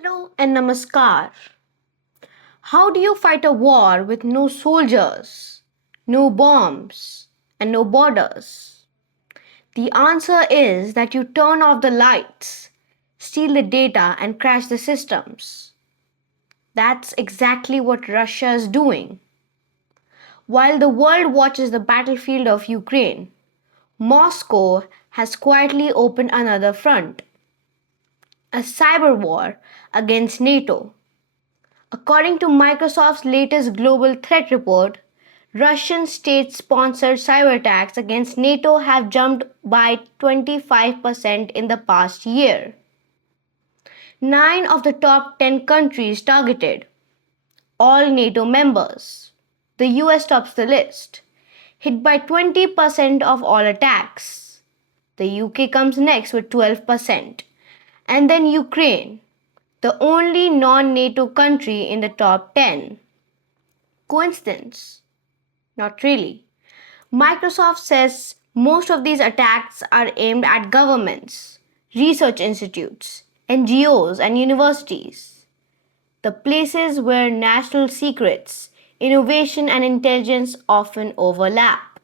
Hello and namaskar. How do you fight a war with no soldiers, no bombs, and no borders? The answer is that you turn off the lights, steal the data, and crash the systems. That's exactly what Russia is doing. While the world watches the battlefield of Ukraine, Moscow has quietly opened another front, a cyber war against NATO. According to Microsoft's latest global threat report, Russian state sponsored cyberattacks against NATO have jumped by 25% in the past year. 9 of the top 10 countries targeted, all NATO members. The US tops the list, hit by 20% of all attacks. The UK comes next with 12%, and then Ukraine, the only non NATO country in the top 10. Coincidence? Not really. Microsoft says most of these attacks are aimed at governments, research institutes, NGOs, and universities, the places where national secrets, innovation, and intelligence often overlap.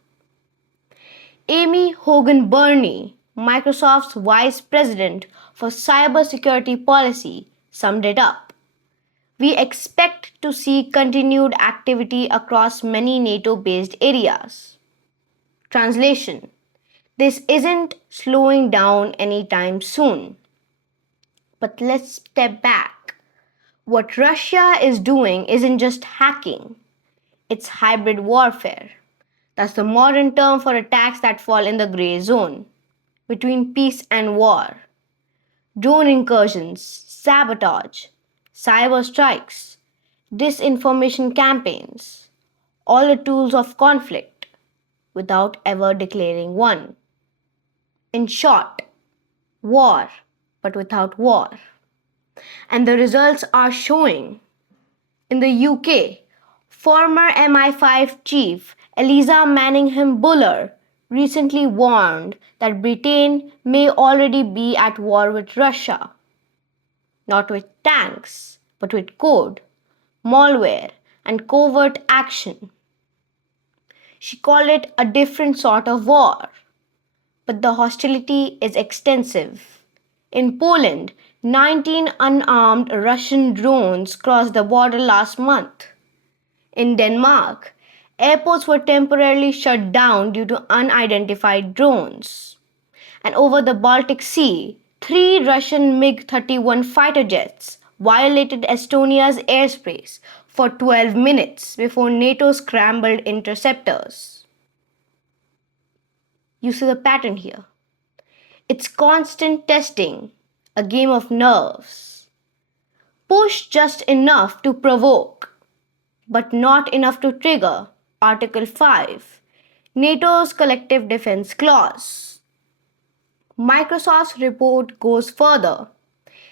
Amy Hogan Burney, Microsoft's Vice President for Cybersecurity Policy, summed it up. We expect to see continued activity across many NATO based areas. Translation: this isn't slowing down anytime soon. But let's step back. What Russia is doing isn't just hacking, it's hybrid warfare. That's the modern term for attacks that fall in the gray zone between peace and war. Drone incursions, sabotage, cyber strikes, disinformation campaigns, all the tools of conflict without ever declaring one. In short, war, but without war. And the results are showing. In the UK, former MI5 chief Eliza Manningham Buller recently warned that Britain may already be at war with Russia. Not with tanks, but with code, malware, and covert action. She called it a different sort of war. But the hostility is extensive. In Poland, 19 unarmed Russian drones crossed the border last month. In Denmark, airports were temporarily shut down due to unidentified drones. And over the Baltic Sea, 3 Russian MiG-31 fighter jets violated Estonia's airspace for 12 minutes before NATO scrambled interceptors. You see the pattern here. It's constant testing, a game of nerves. Push just enough to provoke, but not enough to trigger Article 5, NATO's Collective Defense Clause. Microsoft's report goes further.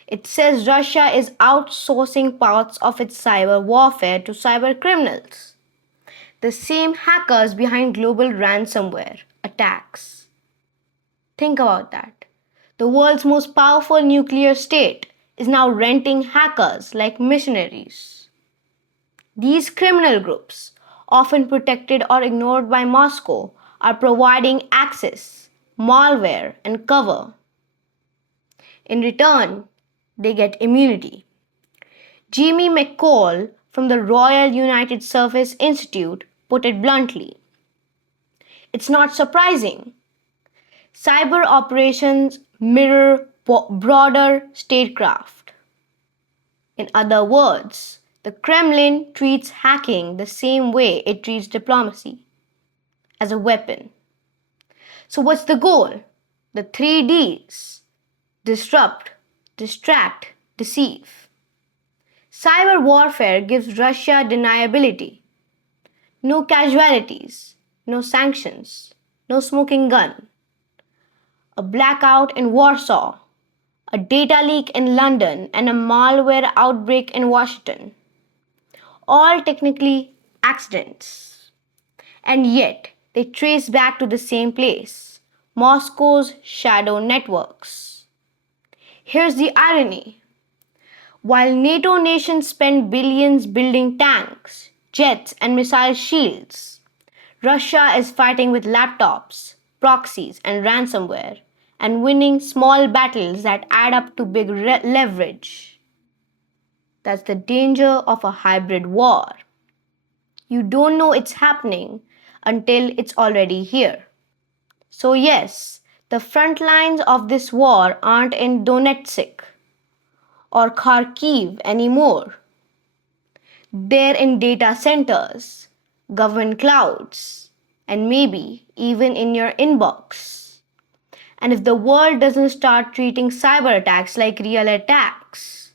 It says Russia is outsourcing parts of its cyber warfare to cybercriminals, the same hackers behind global ransomware attacks. Think about that. The world's most powerful nuclear state is now renting hackers like missionaries. These criminal groups, often protected or ignored by Moscow, are providing access, malware, and cover. In return, they get immunity. Jamie McCall from the Royal United Service Institute put it bluntly. It's not surprising. Cyber operations mirror broader statecraft. In other words, the Kremlin treats hacking the same way it treats diplomacy, as a weapon. So what's the goal? The 3 Ds: disrupt, distract, deceive. Cyber warfare gives Russia deniability. No casualties, no sanctions, no smoking gun. A blackout in Warsaw, a data leak in London, and a malware outbreak in Washington. All technically accidents. And yet, they trace back to the same place, Moscow's shadow networks. Here's the irony. While NATO nations spend billions building tanks, jets, and missile shields, Russia is fighting with laptops, proxies, and ransomware, and winning small battles that add up to big leverage. That's the danger of a hybrid war. You don't know it's happening until it's already here. So, yes, the front lines of this war aren't in Donetsk or Kharkiv anymore. They're in data centers, government clouds, and maybe even in your inbox. And if the world doesn't start treating cyber attacks like real attacks,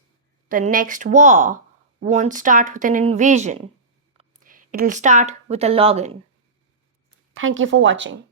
the next war won't start with an invasion. It'll start with a login. Thank you for watching.